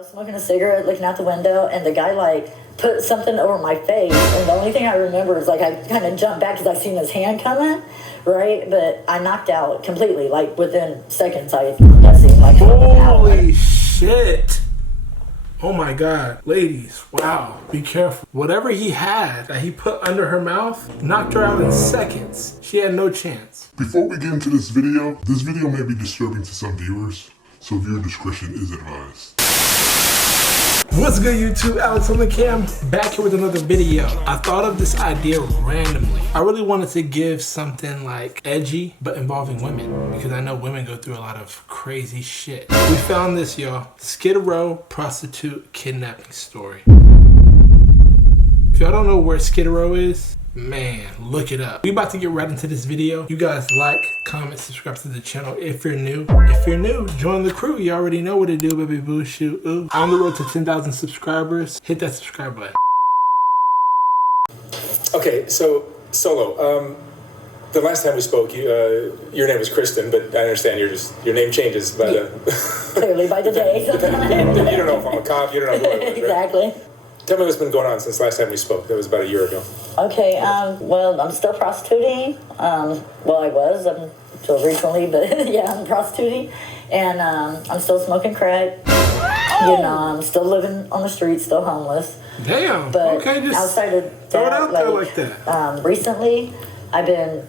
was smoking a cigarette, looking out the window, and the guy like put something over my face, and the only thing I remember is like I kind of jumped back because I seen his hand coming, right? But I knocked out completely, like within seconds. I'm guessing, like holy shit! Oh my God, ladies, wow, be careful. Whatever he had that he put under her mouth knocked her out in seconds. She had no chance. Before we get into this video may be disturbing to some viewers, so viewer discretion is advised. What's good, YouTube? Alex on the cam, back here with another video. I thought of this idea randomly. I really wanted to give something like edgy, but involving women, because I know women go through a lot of crazy shit. We found this, y'all. Skid Row prostitute kidnapping story. If y'all don't know where Skid Row is, man, look it up. We about to get right into this video. You guys like, comment, subscribe to the channel if you're new. If you're new, join the crew. You already know what to do, baby boo. Shoot. Ooh. On the road to 10,000 subscribers. Hit that subscribe button. Okay, so Solo. The last time we spoke, your name was Kristen, but I understand your name changes by the clearly by the day. You don't know if I'm a cop. You don't know who I was, right? Exactly. Tell me what's been going on since last time we spoke. That was about a year ago. Okay, well, I'm still prostituting. Well, I was until recently, but yeah, I'm prostituting. And I'm still smoking crack. You know, I'm still living on the streets, still homeless. Damn. But okay, just outside of throw it that, out there like that. Recently, I've been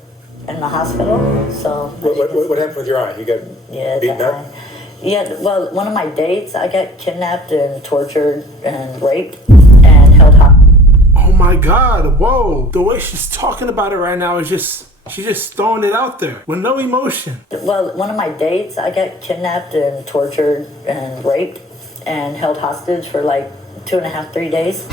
in the hospital, so... What happened with your eye? You got beaten up? Yeah, well, one of my dates, I got kidnapped and tortured and raped and held hostage. Oh my God, whoa. The way she's talking about it right now is she's just throwing it out there with no emotion. Well, one of my dates, I got kidnapped and tortured and raped and held hostage for like 2.5, 3 days.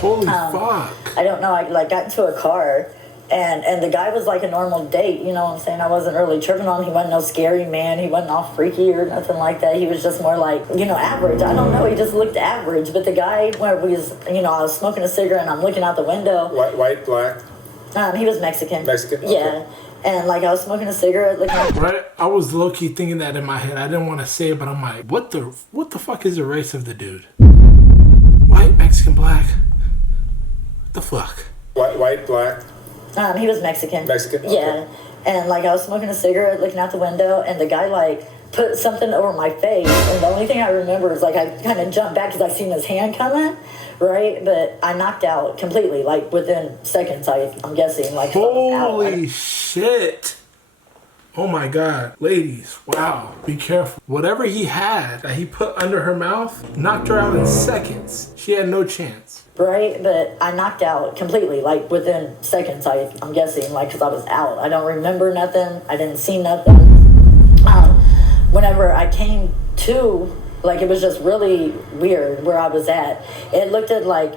Holy fuck. I don't know, I like got into a car and the guy was like a normal date, you know what I'm saying? I wasn't really tripping on him. He wasn't no scary man. He wasn't all freaky or nothing like that. He was just more like, you know, average. I don't know. He just looked average. But the guy, where we was, you know, I was smoking a cigarette and I'm looking out the window. White, black? He was Mexican. Mexican? Yeah. Okay. And like I was smoking a cigarette looking out. Right? I was low-key thinking that in my head. I didn't want to say it, but I'm like, what the fuck is the race of the dude? White, Mexican, black. What the fuck? White, black? He was Mexican. Mexican? Yeah. Okay. And like I was smoking a cigarette looking out the window and the guy like put something over my face. And the only thing I remember is like I kind of jumped back because I seen his hand coming, right? But I knocked out completely, like within seconds, I'm guessing. Like holy shit. Oh my God, ladies, wow, be careful. Whatever he had that he put under her mouth knocked her out in seconds. She had no chance. Right, but I knocked out completely, like within seconds, I'm guessing, like because I was out. I don't remember nothing. I didn't see nothing. Whenever I came to, like it was just really weird where I was at. It looked at like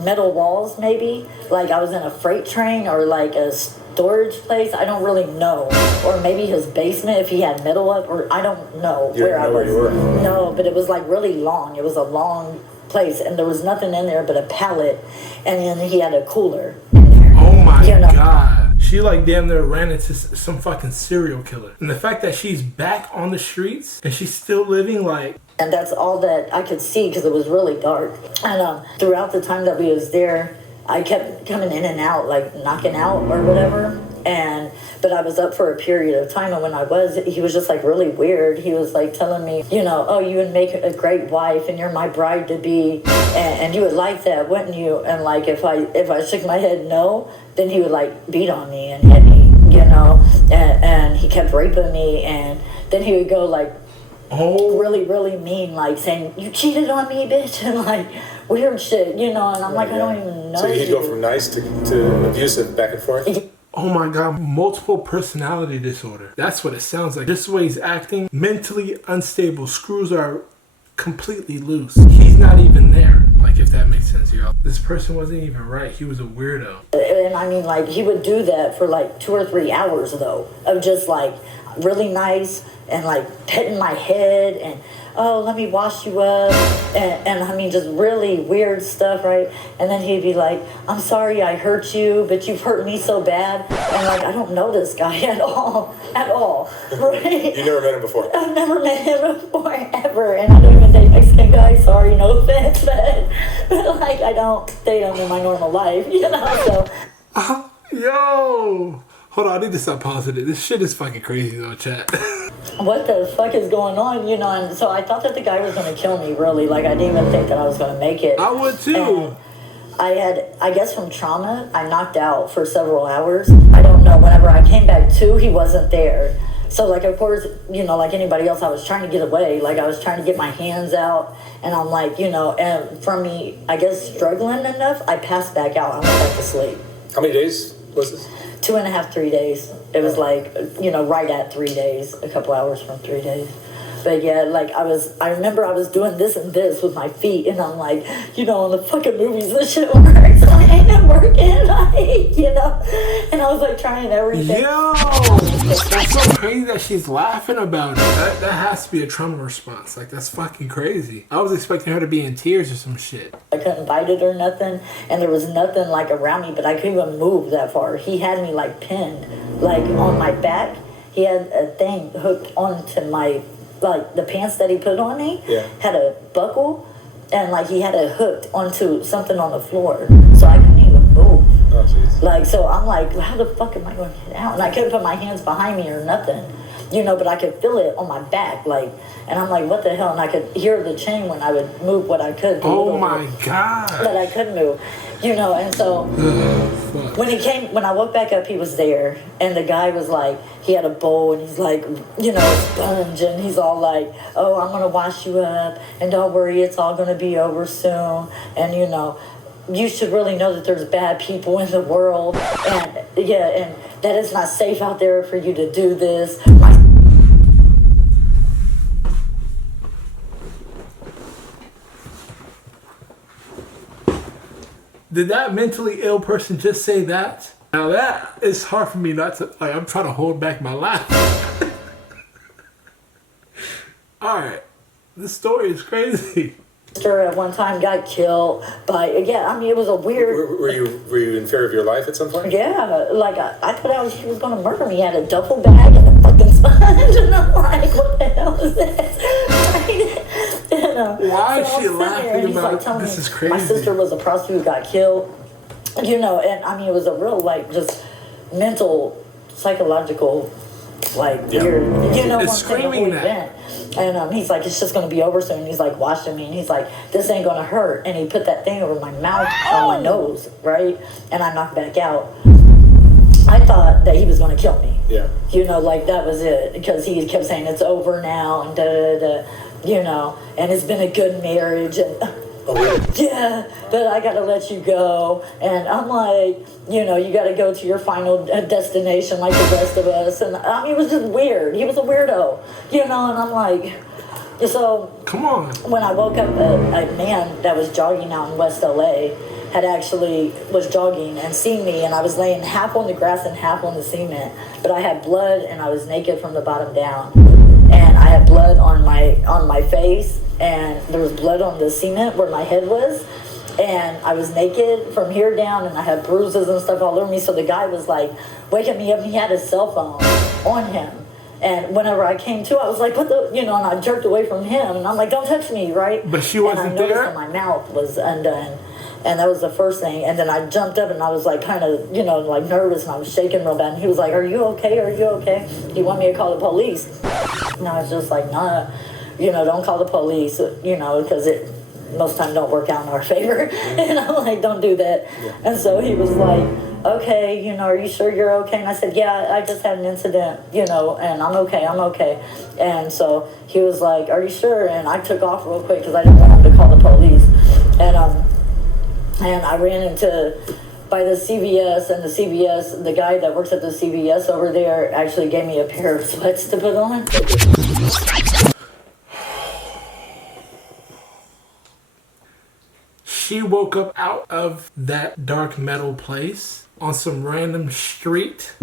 metal walls maybe, like I was in a freight train or like a storage place. I don't really know. Or maybe his basement if he had metal up, or I don't know where I was. Where you were. No, but it was like really long. It was a long place and there was nothing in there but a pallet, and then he had a cooler in there. Oh my God. She like damn near ran into some fucking serial killer. And the fact that she's back on the streets and she's still living like... And that's all that I could see because it was really dark. And throughout the time that we was there, I kept coming in and out, like knocking out or whatever. But I was up for a period of time, and when I was, he was just like really weird. He was like telling me, you know, oh, you would make a great wife, and you're my bride to be, and you would like that, wouldn't you? And like if I shook my head no, then he would like beat on me and hit me, you know, and he kept raping me, and then he would go like, really, really mean, like saying, you cheated on me, bitch, and like weird shit, you know, and I'm like, I don't even know. So he'd go from nice to abusive back and forth? Oh my God, multiple personality disorder. That's what it sounds like. Just the way he's acting, mentally unstable. Screws are completely loose. He's not even there. Like, if that makes sense, y'all. This person wasn't even right. He was a weirdo. And I mean, like, he would do that for like 2 or 3 hours, though, of just like really nice and like petting my head and, oh, let me wash you up, and I mean, just really weird stuff, right? And then he'd be like, I'm sorry I hurt you, but you've hurt me so bad. And like, I don't know this guy at all, right? You never met him before? I've never met him before, ever, and I don't even date Mexican guys, sorry. they don't know my normal life, you know. So Yo, hold on, I need to stop pausing it. This shit is fucking crazy though, chat. what the fuck is going on, you know? And so I thought that the guy was gonna kill me, really. Like, I didn't even think that I was gonna make it. I would too. And I guess from trauma, I knocked out for several hours. I don't know. Whenever I came back to, he wasn't there. So, like, of course, you know, like anybody else, I was trying to get away. Like, I was trying to get my hands out. And I'm like, you know, and from me, I guess, struggling enough, I passed back out. I went back to sleep. How many days was this? 2.5, 3 days. It was like, you know, right at 3 days, a couple hours from 3 days. But yeah, like I remember I was doing this and this with my feet, and I'm like, you know, in the fucking movies, this shit works. So I ain't it working, like, you know. And I was like trying everything. Yo, that's so crazy that she's laughing about it. That has to be a trauma response. Like, that's fucking crazy. I was expecting her to be in tears or some shit. I couldn't bite it or nothing, and there was nothing like around me, but I couldn't even move that far. He had me like pinned, like on my back. He had a thing hooked onto my, like the pants that he put on me had a buckle, and like he had it hooked onto something on the floor, so I couldn't even move. Oh, jeez. Like, so I'm like, how the fuck am I going to get out? And I couldn't put my hands behind me or nothing, you know, but I could feel it on my back, like, and I'm like, what the hell? And I could hear the chain when I would move what I could. Oh my god! But I couldn't move, you know, and so when I woke back up, he was there, and the guy was like, he had a bowl, and he's like, you know, a sponge, and he's all like, oh, I'm gonna wash you up, and don't worry, it's all gonna be over soon, and you know, you should really know that there's bad people in the world, and yeah, and that it's not safe out there for you to do this. Did that mentally ill person just say that? Now that is hard for me not to, like, I'm trying to hold back my laugh. Alright, this story is crazy. At one time got killed by, again, I mean, it was a weird... Were you in fear of your life at some point? Yeah, like, I thought he was going to murder me. He had a duffel bag and a fucking sponge, and I'm like, what the hell is this? You know, why is so she I'm sitting there, laughing and he's about like telling this? me Is crazy. My sister was a prostitute who got killed, you know, and I mean, it was a real, like, just mental, psychological, like, weird, you know, it's one screaming thing, event. And he's like, it's just going to be over soon. He's like watching me, and he's like, this ain't going to hurt. And he put that thing over my mouth, on my nose, right? And I knocked back out. I thought that he was going to kill me. Yeah. You know, like, that was it. Because he kept saying, it's over now, and da-da-da-da, you know. And it's been a good marriage, and... Oh, really? Yeah, but I gotta let you go. And I'm like, you know, you gotta go to your final destination like the rest of us. And I mean, it was just weird. He was a weirdo, you know, and I'm like, so. Come on. When I woke up, a man that was jogging out in West LA was jogging and seen me, and I was laying half on the grass and half on the cement. But I had blood, and I was naked from the bottom down. And I had blood on my face, and there was blood on the cement where my head was, and I was naked from here down, and I had bruises and stuff all over me. So the guy was like waking me up, and he had his cell phone on him. And whenever I came to, I was like, what the, you know, and I jerked away from him, and I'm like, don't touch me, right? But she wasn't there? And I noticed that my mouth was undone. And that was the first thing. And then I jumped up, and I was like kind of, you know, like nervous, and I was shaking real bad. And he was like, are you okay? Are you okay? He wanted me to call the police. And I was just like, nah, you know, don't call the police, you know, because it most time don't work out in our favor. And I'm like, don't do that. Yeah. And so he was like, okay, you know, are you sure you're okay? And I said, yeah, I just had an incident, you know, and I'm okay. And so he was like, are you sure? And I took off real quick because I didn't want him to call the police. And I ran by the CVS, and the guy that works at the CVS over there actually gave me a pair of sweats to put on. She woke up out of that dark metal place on some random street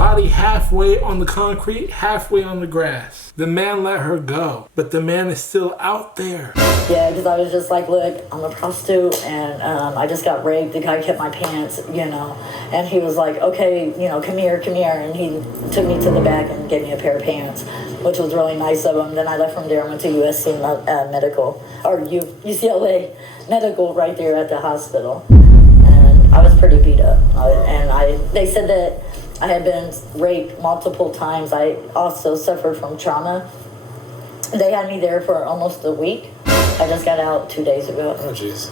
body halfway on the concrete, halfway on the grass. The man let her go, but the man is still out there. Yeah, because I was just like, look, I'm a prostitute, and I just got raped. The guy kept my pants, you know, and he was like, okay, you know, come here, and he took me to the back and gave me a pair of pants, which was really nice of him. Then I left from there and went to USC Medical, or UCLA Medical right there at the hospital, and I was pretty beat up, they said that I had been raped multiple times. I also suffered from trauma. They had me there for almost a week. I just got out 2 days ago. Oh, jeez.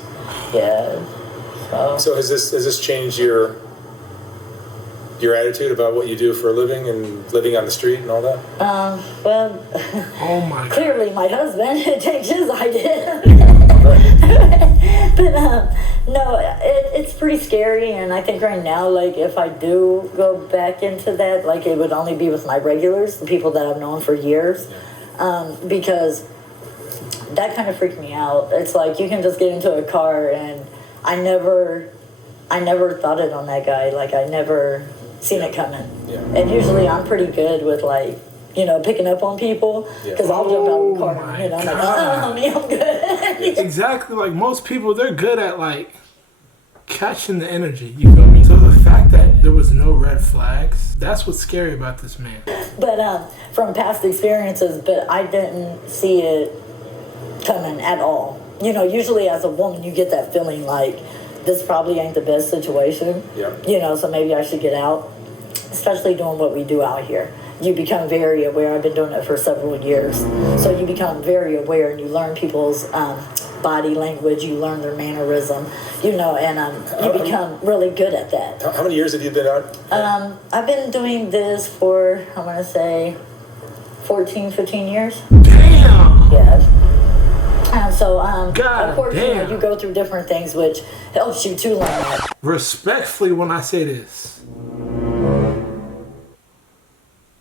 Yeah. So has this changed your attitude about what you do for a living and living on the street and all that? Well, Oh my God. clearly my husband changed his idea. But no, it's pretty scary, and I think right now, like, if I do go back into that, like, it would only be with my regulars, the people that I've known for years, because that kind of freaked me out. It's like you can just get into a car, and I never thought it on that guy. Like, I never seen it coming. Yeah. And usually I'm pretty good with, like, you know, picking up on people, because I'll jump out of the car, my you know, I'm like, God. oh, honey, I'm good. Exactly, like most people, they're good at like catching the energy, you feel me? So the fact that there was no red flags, that's what's scary about this man. But from past experiences, but I didn't see it coming at all. You know, usually as a woman, you get that feeling like this probably ain't the best situation. Yeah. You know, so maybe I should get out, especially doing what we do out here. You become very aware. I've been doing it for several years. So you become very aware, and you learn people's body language. You learn their mannerism, you know, and you become really good at that. How many years have you been out? I've been doing this for, I want to say, 14, 15 years. Damn! Yeah. So, God of course, you know, damn. you go through different things, which helps you to learn that. Respectfully, when I say this,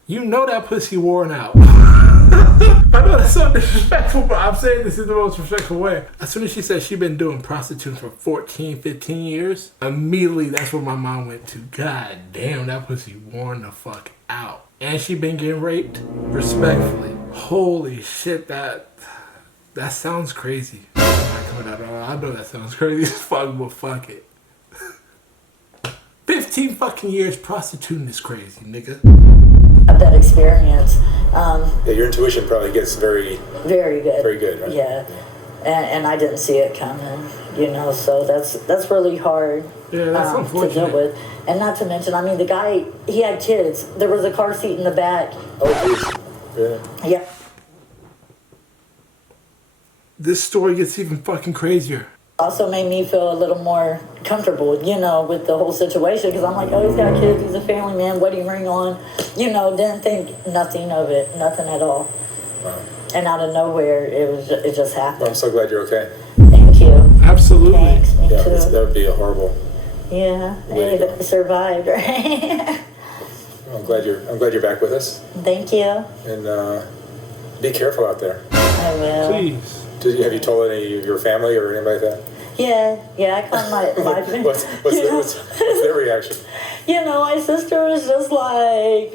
you know that pussy worn out. I know that's so disrespectful, but I'm saying this in the most respectful way. As soon as she said she'd been doing prostitution for 14, 15 years, immediately that's where my mind went to. God damn, that pussy worn the fuck out. And she been getting raped? Respectfully. Holy shit, that sounds crazy. I'm not coming out at all. I know that sounds crazy as fuck, but fuck it. 15 fucking years prostituting is crazy, nigga. Of that experience. Yeah, your intuition probably gets very Very good. Very good, right? Yeah. And I didn't see it coming, you know, so that's really hard Yeah, that's to unfortunate. deal with. And not to mention, I mean, the guy, he had kids. There was a car seat in the back. Oh, jeez. Yeah. Yeah. This story gets even fucking crazier. Also made me feel a little more comfortable, you know, with the whole situation, because I'm like, oh, he's got kids, he's a family man, wedding ring on, you know, didn't think nothing of it, nothing at all. Wow. And out of nowhere, it just happened. Well, I'm so glad you're okay. Thank you. Absolutely. Thanks, me Yeah, too. that would be a horrible. Yeah, Way to go. I survived, right? I'm glad you're back with us, Thank you. and be careful out there. I will. Please. Have you told any of your family or anybody like that? Yeah, I called my What's their reaction? You know, my sister was just like,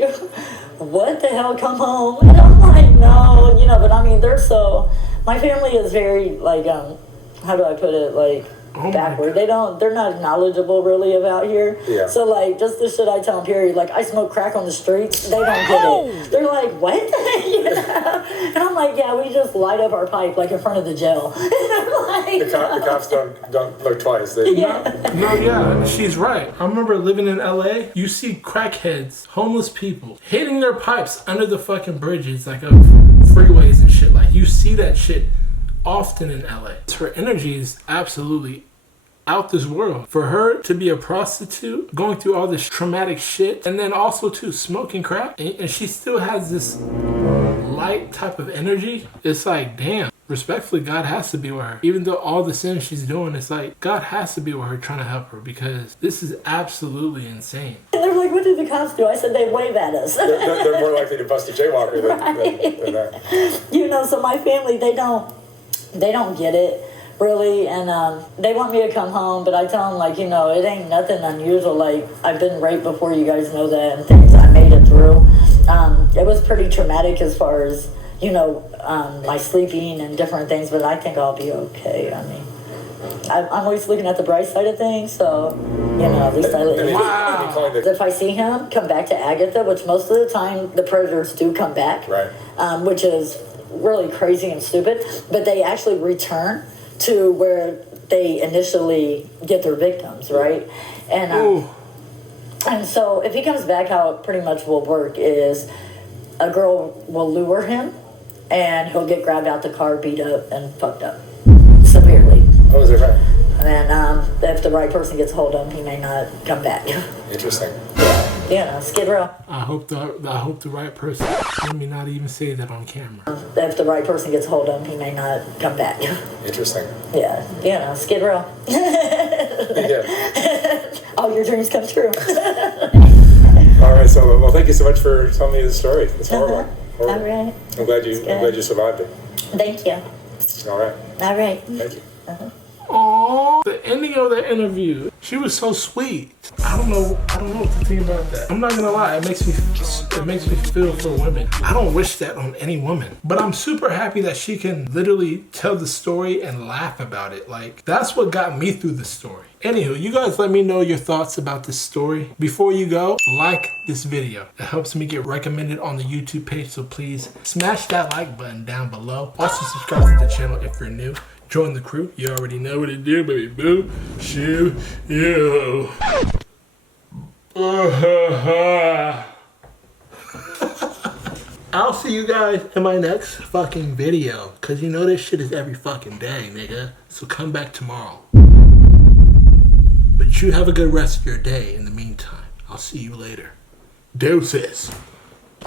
what the hell, come home? And I'm like, no, you know, but I mean, my family is very, like, how do I put it, like, Oh my backward. God. They're not knowledgeable really about here. Yeah. So, like, just the shit I tell them, period, like, I smoke crack on the streets, they don't get it. They're like, what? You know? And I'm like, yeah, we just light up our pipe, like, in front of the jail. And I'm like, The cops don't look twice. They, No, yeah, she's right. I remember living in LA. You see crackheads, homeless people, hitting their pipes under the fucking bridges, like of freeways and shit. Like, you see that shit often in LA. Her energy is absolutely out this world. For her to be a prostitute, going through all this traumatic shit, and then also too smoking crack, and she still has this light type of energy, it's like, damn. Respectfully, God has to be with her. Even though all the sins she's doing, it's like, God has to be with her trying to help her, because this is absolutely insane. and they're like, what did the cops do? I said, they wave at us. they're more likely to bust a jaywalker than that. You know, so my family, they don't get it. really. And they want me to come home, but I tell them, like, you know, it ain't nothing unusual. Like, I've been raped before, you guys know that, and things. I made it through. It was pretty traumatic as far as, you know, my sleeping and different things, but I think I'll be okay. I mean, I'm always looking at the bright side of things, so, you know, at least I live. Wow. If I see him come back to Agatha, which most of the time the predators do come back, Right. Which is really crazy and stupid, but they actually return to where they initially get their victims, right? And so if he comes back, how it pretty much will work is a girl will lure him, and he'll get grabbed out the car, beat up, and fucked up severely. Oh, is that right? And then if the right person gets hold of him, he may not come back. Interesting. Yeah, Skid Row. I hope the right person. Let me not even say that on camera. If the right person gets hold of him, he may not come back. Interesting. Yeah, Skid Row. Yeah. All your dreams come true. All right, so well, thank you so much for telling me the story. It's horrible. All right. I'm glad you survived it. Thank you. All right. All right. Thank you. Aww, the ending of that interview, she was so sweet. I don't know what to think about that. I'm not gonna lie, it makes me feel for women. I don't wish that on any woman, but I'm super happy that she can literally tell the story and laugh about it. Like, that's what got me through the story. Anywho, you guys let me know your thoughts about this story. Before you go, like this video. It helps me get recommended on the YouTube page, so please smash that like button down below. Also subscribe to the channel if you're new. Join the crew. You already know what to do, baby boo. Shoo, you. I'll see you guys in my next fucking video. Cause you know this shit is every fucking day, nigga. So come back tomorrow. But you have a good rest of your day in the meantime. I'll see you later. Deuces.